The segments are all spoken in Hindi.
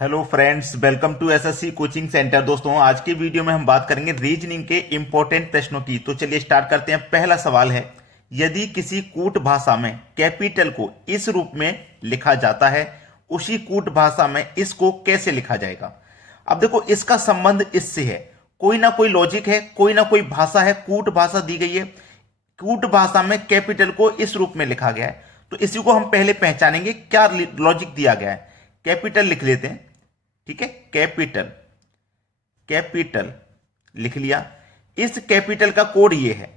Hello friends, welcome to SSC coaching centre. दोस्तों, आज की वीडियो में हम बात करेंगे रीजनिंग के इंपॉर्टेंट प्रश्नों की। तो चलिए स्टार्ट करते हैं। पहला सवाल है, यदि किसी कूट भाषा में कैपिटल को इस रूप में लिखा जाता है, उसी कूट भाषा में इसको कैसे लिखा जाएगा। अब देखो, इसका संबंध इससे है, कोई ना कोई लॉजिक है, कोई ना कोई भाषा है, कूट भाषा दी गई है, कूट भाषा में कैपिटल को इस रूप में लिखा गया है। तो इसी को हम पहले पहचानेंगे, क्या लॉजिक दिया गया है। कैपिटल लिख लेते हैं, ठीक है। कैपिटल कैपिटल लिख लिया। इस कैपिटल का कोड ये है,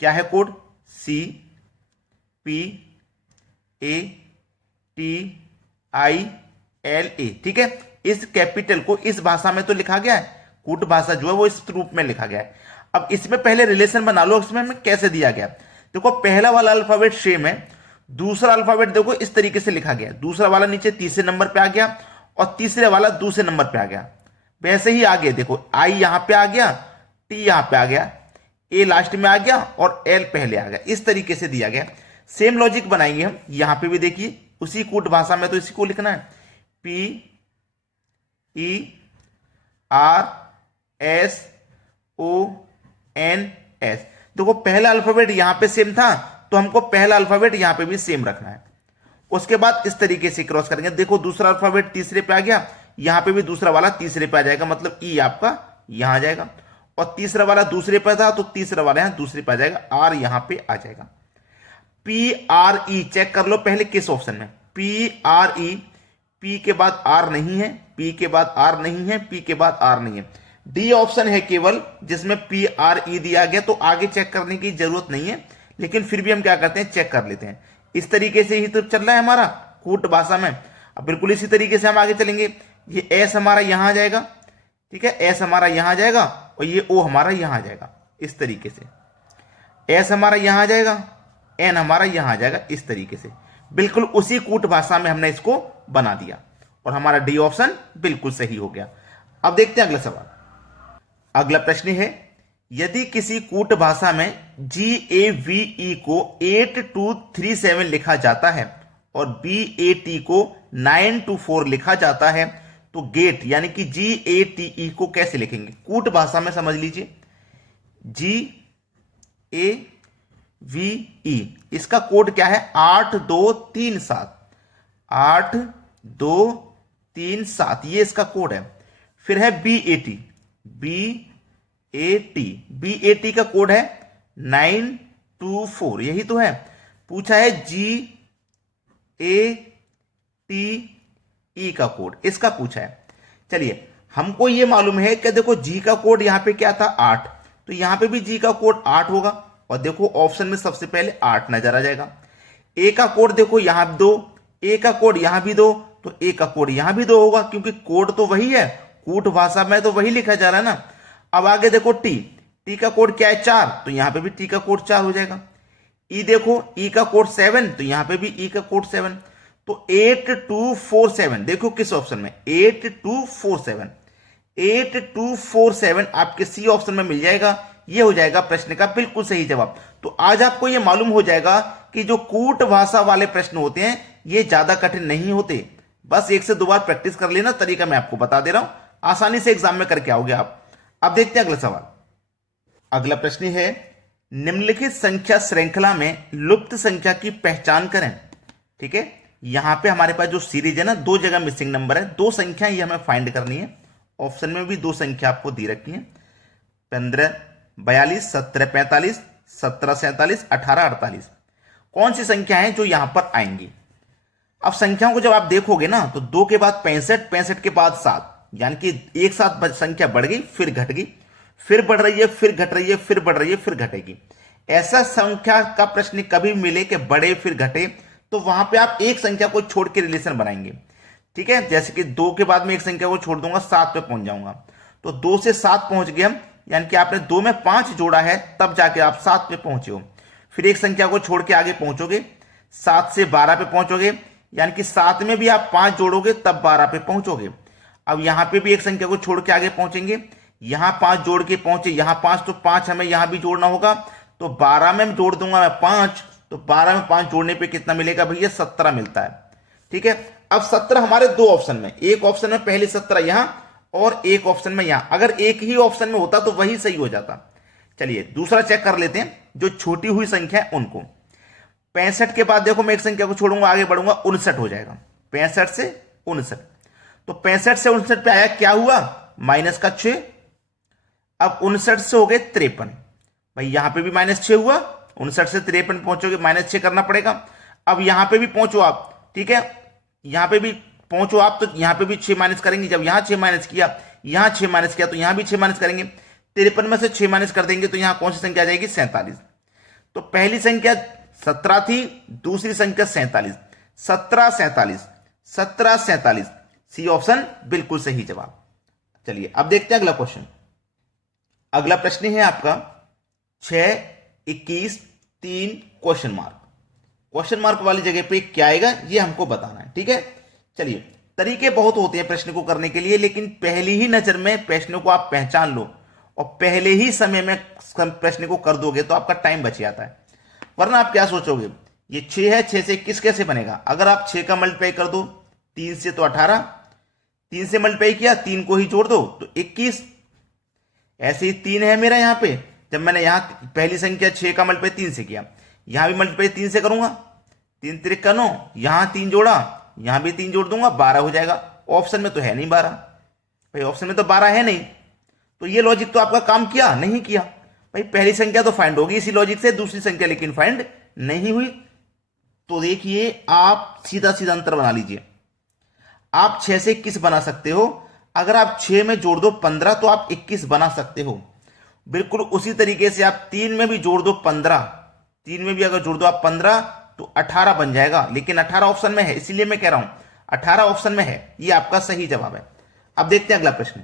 क्या है कोड? CPATILA, ठीक है। इस कैपिटल को इस भाषा में तो लिखा गया है, कूट भाषा जो है वो इस रूप में लिखा गया है। अब इसमें पहले रिलेशन बना लो, इसमें हमें कैसे दिया गया। देखो, पहला वाला अल्फाबेट सेम है, दूसरा अल्फाबेट देखो इस तरीके से लिखा गया, दूसरा वाला नीचे तीसरे नंबर पे आ गया और तीसरे वाला दूसरे नंबर पे आ गया। वैसे ही आगे देखो, आई यहां पे आ गया, टी यहां पे आ गया, ए लास्ट में आ गया और एल पहले आ गया। इस तरीके से दिया गया। सेम लॉजिक बनाएंगे हम यहां पे भी। देखिए, उसी कूट भाषा में तो इसी को लिखना है, PERSONS। देखो, पहला अल्फाबेट यहां पे सेम था, तो हमको पहला अल्फाबेट यहां पे भी सेम रखना है। उसके बाद इस तरीके से क्रॉस करेंगे। देखो, दूसरा अल्फाबेट तीसरे पे आ गया, यहां पे भी दूसरा वाला तीसरे पे आ जाएगा, मतलब ई आपका यहां आ जाएगा। और तीसरा वाला दूसरे पे था, तो तीसरा वाला यहां दूसरे पे आ जाएगा, आर यहां पे आ जाएगा। PRE चेक कर लो पहले किस ऑप्शन में। PRE, पी के बाद आर नहीं है, पी के बाद आर नहीं है, पी के बाद आर नहीं है। डी ऑप्शन है केवल जिसमें PRE दिया गया, तो आगे चेक करने की जरूरत नहीं है, लेकिन फिर भी हम क्या करते हैं, चेक कर लेते हैं। इस तरीके से ही तो चल रहा है हमारा कूट भाषा में। अब बिल्कुल इसी तरीके से हम आगे चलेंगे। ये एस हमारा यहां आ जाएगा, ठीक है, एस हमारा यहां आ जाएगा और ये ओ हमारा यहां आ जाएगा। इस तरीके से एस हमारा यहां आ जाएगा, एन हमारा यहां आ जाएगा। इस तरीके से बिल्कुल उसी कूट भाषा में हमने इसको बना दिया और हमारा डी ऑप्शन बिल्कुल सही हो गया। अब देखते हैं अगला सवाल। अगला प्रश्न है, यदि किसी कूट भाषा में GAVE को 8237 लिखा जाता है और BAT को 924 लिखा जाता है, तो गेट यानी कि GATE को कैसे लिखेंगे। कूट भाषा में समझ लीजिए, GAVE, इसका कोड क्या है? 8237, 8237, ये इसका कोड है। फिर है BAT, BAT का कोड है 924, यही तो है। पूछा है GATE का कोड, इसका पूछा है। चलिए, हमको ये मालूम है कि देखो जी का कोड यहां पे क्या था, 8, तो यहां पे भी जी का कोड 8 होगा। और देखो ऑप्शन में सबसे पहले 8 नजर आ जाएगा। ए का कोड देखो यहां 2, ए का कोड यहां भी 2, तो ए का कोड यहां भी 2 होगा, क्योंकि कोड तो वही है, कूट भाषा में तो वही लिखा जा रहा है ना। अब आगे देखो टी का कोड क्या है, 4, तो यहां पे भी टी का कोड 4 हो जाएगा। ई देखो, ई का कोड 7, तो यहां पे भी ई का कोड 7। तो 8247 देखो किस ऑप्शन में, 8247 आपके सी ऑप्शन में मिल जाएगा। ये हो जाएगा प्रश्न का बिल्कुल सही जवाब। तो आज आपको ये मालूम हो जाएगा कि जो कूट भाषा वाले प्रश्न होते हैं ये ज्यादा कठिन नहीं होते। बस 1 से 2 बार प्रैक्टिस कर लेना, तरीका मैं आपको बता दे रहा हूं, आसानी से एग्जाम में करके आओगे आप। अब देखते हैं अगला सवाल। अगला प्रश्न है, निम्नलिखित संख्या श्रृंखला में लुप्त संख्या की पहचान करें। ठीक है, यहां पे हमारे पास जो सीरीज है ना, 2 जगह मिसिंग नंबर है, 2 संख्या ये हमें फाइंड करनी है। ऑप्शन में भी 2 संख्या आपको दी रखी है, 1542, 1745, 1747, 1848। कौन सी संख्या है जो यहां पर आएंगी। अब संख्याओं को जब आप देखोगे ना, तो 2 के बाद 65, 65 के बाद 7, यानी कि एक साथ संख्या बढ़ गई, फिर घट गई, फिर बढ़ रही है, फिर घट रही है, फिर बढ़ रही है, फिर घटेगी। ऐसा संख्या का प्रश्न कभी मिले कि बढ़े फिर घटे, तो वहां पे आप एक संख्या को छोड़ के रिलेशन बनाएंगे। ठीक है, जैसे कि 2 के बाद में एक संख्या को छोड़ दूंगा, 7 पे पहुंच जाऊंगा, तो 2 से 7 पहुंच गए हम, यानी कि आपने 2 में 5 जोड़ा है, तब जाके आप 7 पे पहुंचे हो। फिर एक संख्या को छोड़ के आगे पहुंचोगे, 7 से 12 पे पहुंचोगे, यानी कि 7 में भी आप 5 जोड़ोगे तब 12 पे पहुंचोगे। अब यहां पे भी एक संख्या को छोड़ के आगे पहुंचेंगे, यहां 5 जोड़ के पहुंचे, यहां 5, तो 5 हमें यहां भी जोड़ना होगा, तो 12 में जोड़ दूंगा मैं 5, तो 12 में 5 जोड़ने पे कितना मिलेगा भैया, 17 मिलता है। ठीक है, अब 17 हमारे दो ऑप्शन में, एक ऑप्शन में पहले 17 यहां और एक ऑप्शन में यहां, अगर एक ही ऑप्शन में होता तो वही सही हो जाता। चलिए दूसरा चेक कर लेते हैं, जो छोटी हुई संख्या है उनको। 65 के बाद देखो मैं एक संख्या को छोड़ूंगा, आगे बढ़ूंगा, 59 हो जाएगा। 65 से 59, तो 65 से 59 पे आया, क्या हुआ, माइनस का 6। अब 59 से हो गए 53, भाई यहां पे भी -6 हुआ, 59 से 53 पहुंचोगे -6 करना पड़ेगा। अब यहां पे भी पहुंचो आप, ठीक है, यहां पे भी पहुंचो आप, तो यहां पे भी 6 माइनस करेंगे। जब यहां 6 माइनस किया, यहां 6 माइनस किया, तो यहां भी 6 माइनस करेंगे। 53 में से 6 माइनस कर देंगे तो यहां कौन सी संख्या आ जाएगी, 47। तो पहली संख्या 17 थी, दूसरी संख्या 47, 17 47, 17 47, सी ऑप्शन बिल्कुल सही जवाब। चलिए अब देखते हैं अगला क्वेश्चन। अगला प्रश्न है आपका 6 21 3 क्वेश्चन मार्क। क्वेश्चन मार्क वाली जगह पे क्या आएगा ये हमको बताना है, ठीक है। चलिए तरीके बहुत होते हैं प्रश्न को करने के लिए, लेकिन पहली ही नजर में प्रश्न को आप पहचान लो और पहले ही समय में प्रश्न को कर दोगे तो आपका टाइम बच जाता है। वरना आप क्या सोचोगे, ये 6 है, 6 से 21 कैसे बनेगा। अगर आप 6 का मल्टीप्लाई कर दो 3 से तो 18, 3 से मल्टीप्लाई किया, 3 को ही जोड़ दो तो 21। ऐसे ही 3 है मेरा यहां पे, जब मैंने यहां पहली संख्या 6 का मल्टीप्लाई 3 से किया, यहां भी मल्टीप्लाई 3 से करूंगा, 3 त्रिक का 9, यहां 3 जोड़ा, यहां भी 3 जोड़ दूंगा, 12 हो जाएगा। ऑप्शन में तो है नहीं 12, भाई ऑप्शन में तो 12 है नहीं, तो ये लॉजिक तो आपका काम किया नहीं किया। भाई पहली संख्या तो फाइंड होगी इसी लॉजिक से, दूसरी संख्या लेकिन फाइंड नहीं हुई। तो देखिए आप सीधा सीधा अंतर बना लीजिए। आप 6 से 21 बना सकते हो, अगर आप 6 में जोड़ दो 15 तो आप 21 बना सकते हो। बिल्कुल उसी तरीके से आप 3 में भी जोड़ दो 15, 3 में भी अगर जोड़ दो आप 15 तो 18 बन जाएगा। लेकिन 18 ऑप्शन में है, इसीलिए मैं कह रहा हूं 18 ऑप्शन में है, ये आपका सही जवाब है। अब देखते हैं अगला प्रश्न।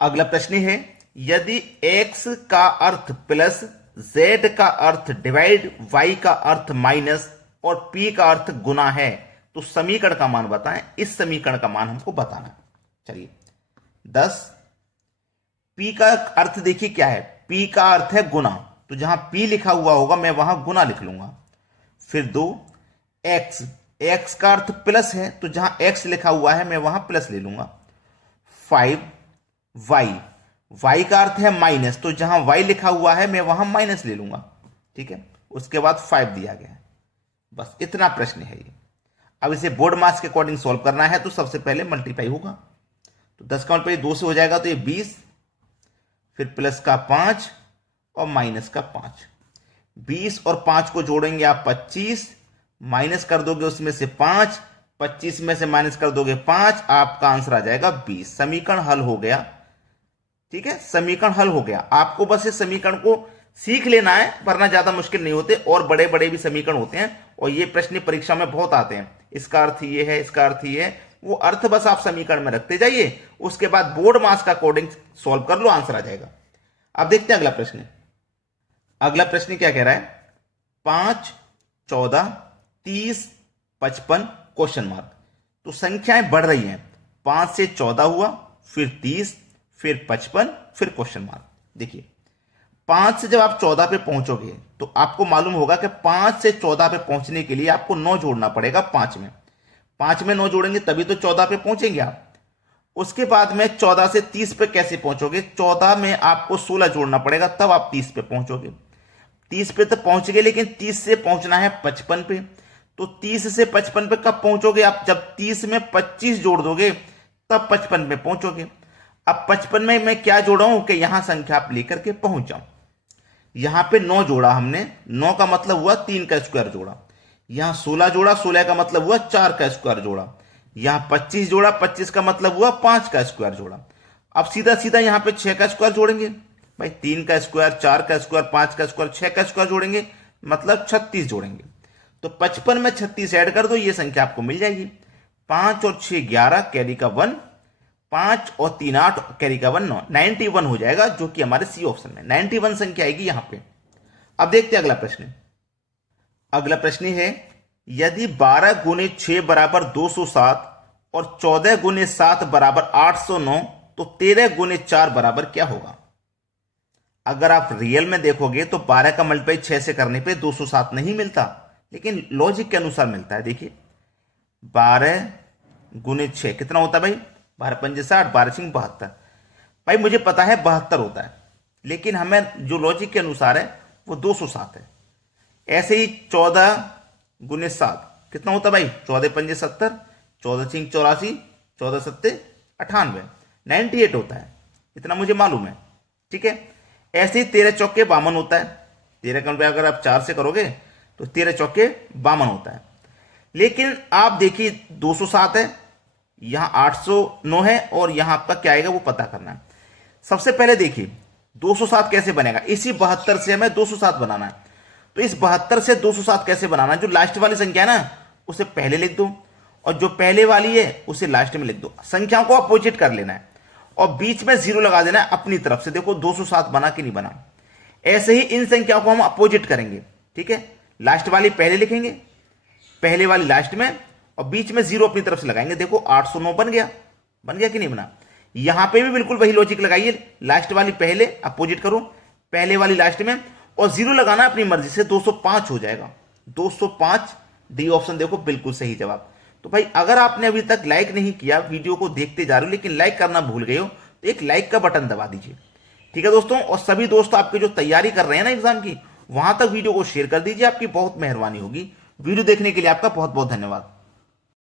अगला प्रश्न है, यदि x का अर्थ प्लस, z का अर्थ डिवाइड, y का अर्थ माइनस और p का अर्थ गुना है तो समीकरण का मान बताएं। इस समीकरण का मान हमको बताना है। चलिए 10, p का अर्थ देखिए क्या है, p का अर्थ है गुना, तो जहां p लिखा हुआ होगा मैं वहां गुना लिख लूंगा। फिर 2, x का अर्थ प्लस है, तो जहां x लिखा हुआ है मैं वहां प्लस ले लूंगा। 5, y का अर्थ है माइनस, तो जहां y लिखा हुआ है मैं वहां माइनस ले लूंगा, ठीक है। उसके बाद 5 दिया गया है। बस इतना प्रश्न है ये। अब इसे बोर्ड मार्क्स के अकॉर्डिंग सॉल्व करना है, तो सबसे पहले मल्टीप्लाई होगा, तो 10 का मल्टीप्लाई 2 से हो जाएगा तो ये 20, फिर प्लस का 5 और माइनस का 5। 20 और 5 को जोड़ेंगे आप 25, माइनस कर दोगे उसमें से 5, 25 में से माइनस कर दोगे 5, आपका आंसर आ जाएगा 20। समीकरण हल हो गया, ठीक है, समीकरण हल हो गया। आपको बस इस समीकरण को सीख लेना है, वरना ज्यादा मुश्किल नहीं होते, और बड़े बड़े भी समीकरण होते हैं और ये प्रश्न परीक्षा में बहुत आते हैं। इसका अर्थ ये है, इसका अर्थ ये है, वो अर्थ बस आप समीकरण में रखते जाइए, उसके बाद बोर्ड मार्क्स का अकॉर्डिंग सॉल्व कर लो, आंसर आ जाएगा। अब देखते हैं अगला प्रश्न। अगला प्रश्न क्या कह रहा है, 5 14 30 55 क्वेश्चन मार्क। तो संख्याएं बढ़ रही हैं, 5 से 14 हुआ, फिर 30, फिर 55, फिर क्वेश्चन मार्क। देखिए 5 से जब आप 14 पे पहुंचोगे तो आपको मालूम होगा कि 5 से 14 पे पहुंचने के लिए आपको 9 जोड़ना पड़ेगा। 5 में 9 जोड़ेंगे तभी तो 14 पे पहुंचेंगे आप। उसके बाद में 14 से 30 पे कैसे पहुंचोगे, 14 में आपको 16 जोड़ना पड़ेगा, तब आप 30 पे पहुंचोगे। 30 पे तो पहुंच गए, लेकिन 30 से पहुंचना है 55 पे, तो 30 से 55 पे कब पहुंचोगे आप, जब 30 में 25 जोड़ दोगे तब 55 में पहुंचोगे। अब 55 में मैं क्या जोड़ा हूं कि यहां संख्या आप लेकर के पहुंच जाऊं। यहां पे 9 जोड़ा हमने, 9 का मतलब हुआ 3 का स्क्वायर जोड़ा। यहां 16 जोड़ा, 16 का मतलब हुआ 4 का स्क्वायर जोड़ा। यहां 25 जोड़ा, 25 का मतलब हुआ 5 का स्क्वायर जोड़ा। अब सीधा सीधा यहां पे 6 का स्क्वायर जोड़ेंगे, भाई 3 का स्क्वायर, 4 का स्क्वायर, 5 का स्क्वायर, 6 का स्क्वायर जोड़ेंगे, मतलब 36 जोड़ेंगे। तो 55 में 36 ऐड कर दो, ये संख्या आपको मिल जाएगी। 5 और 6 11, कैरी का 1, 5 और 3 8, कैरी का 1 9, 91 हो जाएगा, जो कि हमारे सी ऑप्शन में 91 संख्या आएगी यहां पे। अब देखते हैं अगला प्रश्न। अगला प्रश्न है, यदि 12 गुने 6 बराबर 207 और 14 गुने 7 बराबर 809 तो 13 गुने 4 बराबर क्या होगा। अगर आप रियल में देखोगे तो 12 का मल्टीप्लाई 6 से करने पे 207 नहीं मिलता, लेकिन लॉजिक के अनुसार मिलता है। देखिए 12 गुने 6 कितना होता है भाई? 12 पंजे 60, 12 छिंग 72। भाई मुझे पता है 72 होता है, लेकिन हमें जो लॉजिक के अनुसार है वो 207 है। ऐसे ही 14 गुने 7 कितना होता है भाई? 14 पंजे 70, 14 छिंग 84, 14 सत्ते 98, 98 होता है, इतना मुझे मालूम है। ठीक है, ऐसे ही 13 चौके 52 होता है। 13 का अगर आप 4 से करोगे तो 13 चौके 52 होता है। लेकिन आप देखिए 207 है, यहां 809 है, और यहां आपका क्या आएगा वो पता करना है। सबसे पहले देखिए 207 कैसे बनेगा, इसी 72 से हमें 207 बनाना है। तो इस 72 से 207 कैसे बनाना है? जो लास्ट वाली संख्या है ना उसे पहले लिख दो, और जो पहले वाली है उसे लास्ट में लिख दो। संख्याओं को अपोजिट कर लेना है और बीच में 0 लगा देना है अपनी तरफ से। देखो 207 बना कि नहीं बना। ऐसे ही इन संख्याओं को हम अपोजिट करेंगे। ठीक है, लास्ट वाली पहले लिखेंगे, पहले वाली लास्ट में, और बीच में 0 अपनी तरफ से लगाएंगे। देखो 809 बन गया, बन गया कि नहीं बना? यहां पे भी बिल्कुल वही लॉजिक लगाइए, लास्ट वाली पहले अपोजिट करो, पहले वाली लास्ट में, और 0 लगाना अपनी मर्जी से, 205 हो जाएगा। 205 डी ऑप्शन देखो बिल्कुल सही जवाब। तो भाई अगर आपने अभी तक लाइक नहीं किया, वीडियो को देखते जा रहे हो लेकिन लाइक करना भूल गए हो, तो एक लाइक का बटन दबा दीजिए। ठीक है दोस्तों, और सभी दोस्त आपके जो तैयारी कर रहे हैं ना एग्जाम की, वहां तक वीडियो को शेयर कर दीजिए, आपकी बहुत मेहरबानी होगी। वीडियो देखने के लिए आपका बहुत बहुत धन्यवाद।